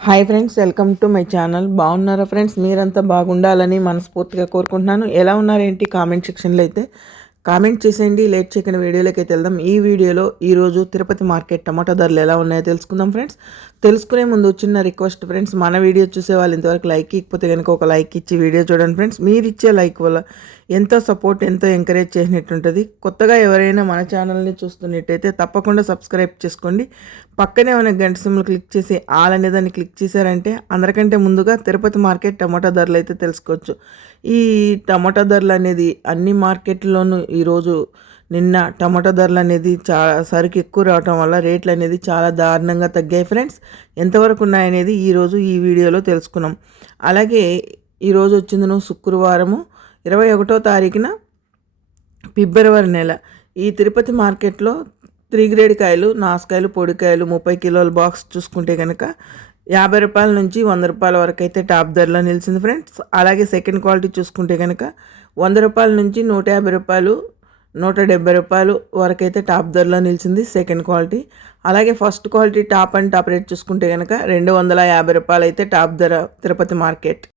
Hi friends welcome to my channel. బాగున్నారా friends? మీరంతా బాగుండాలని మనస్ఫూర్తిగా కోరుకుంటున్నాను. ఎలా ఉన్నారేంటి? కామెంట్ సెక్షన్లో అయితే కామెంట్ చేసేయండి. లేట్ చేయకుండా వీడియోలోకి అయితే వెళ్దాం. ఈ వీడియోలో ఈరోజు తిరుపతి మార్కెట్ టమాటా ధరలు ఎలా ఉన్నాయో తెలుసుకుందాం ఫ్రెండ్స్. తెలుసుకునే ముందు చిన్న రిక్వెస్ట్ ఫ్రెండ్స్ మన వీడియో చూసే వాళ్ళు ఇంతవరకు లైక్ ఇకపోతే కనుక ఒక లైక్ ఇచ్చి వీడియో చూడండి ఫ్రెండ్స్. మీరు ఇచ్చే లైక్ వల్ల ఎంతో సపోర్ట్ ఎంతో ఎంకరేజ్ చేసినట్టుంటుంది. కొత్తగా ఎవరైనా మన ఛానల్ని చూస్తున్నట్టయితే తప్పకుండా సబ్స్క్రైబ్ చేసుకోండి. పక్కనే ఉన్న గంట సిమ్లు క్లిక్ చేసి ఆల్ అనే దాన్ని క్లిక్ చేశారంటే అందరికంటే ముందుగా తిరుపతి మార్కెట్ టమాటా ధరలు అయితే తెలుసుకోవచ్చు. ఈ టమాటా ధరలు అనేది అన్ని మార్కెట్లోనూ ఈరోజు నిన్న టమాటా ధరలు అనేది చాలా సరుకు ఎక్కువ రావటం వల్ల రేట్లు అనేది చాలా దారుణంగా తగ్గాయి ఫ్రెండ్స్. ఎంతవరకు ఉన్నాయనేది ఈరోజు ఈ వీడియోలో తెలుసుకున్నాం. అలాగే ఈరోజు వచ్చింది నువ్వు శుక్రవారము. ఇరవై ఒకటో తారీఖున ఫిబ్రవరి నెల ఈ తిరుపతి మార్కెట్లో త్రీ గ్రేడ్ కాయలు నాసుకాయలు పొడికాయలు ముప్పై కిలోల బాక్స్ చూసుకుంటే కనుక యాభై రూపాయల నుంచి వంద రూపాయల వరకు అయితే టాప్ ధరలో నిలిచింది ఫ్రెండ్స్. అలాగే సెకండ్ క్వాలిటీ చూసుకుంటే కనుక వంద రూపాయల నుంచి నూట యాభై రూపాయలు నూట డెబ్బై రూపాయలు వరకైతే టాప్ ధరలో నిలిచింది సెకండ్ క్వాలిటీ. అలాగే first quality top and top rate చూసుకుంటే కనుక రెండు వందల యాభై రూపాయలు అయితే టాప్ ధర తిరుపతి మార్కెట్.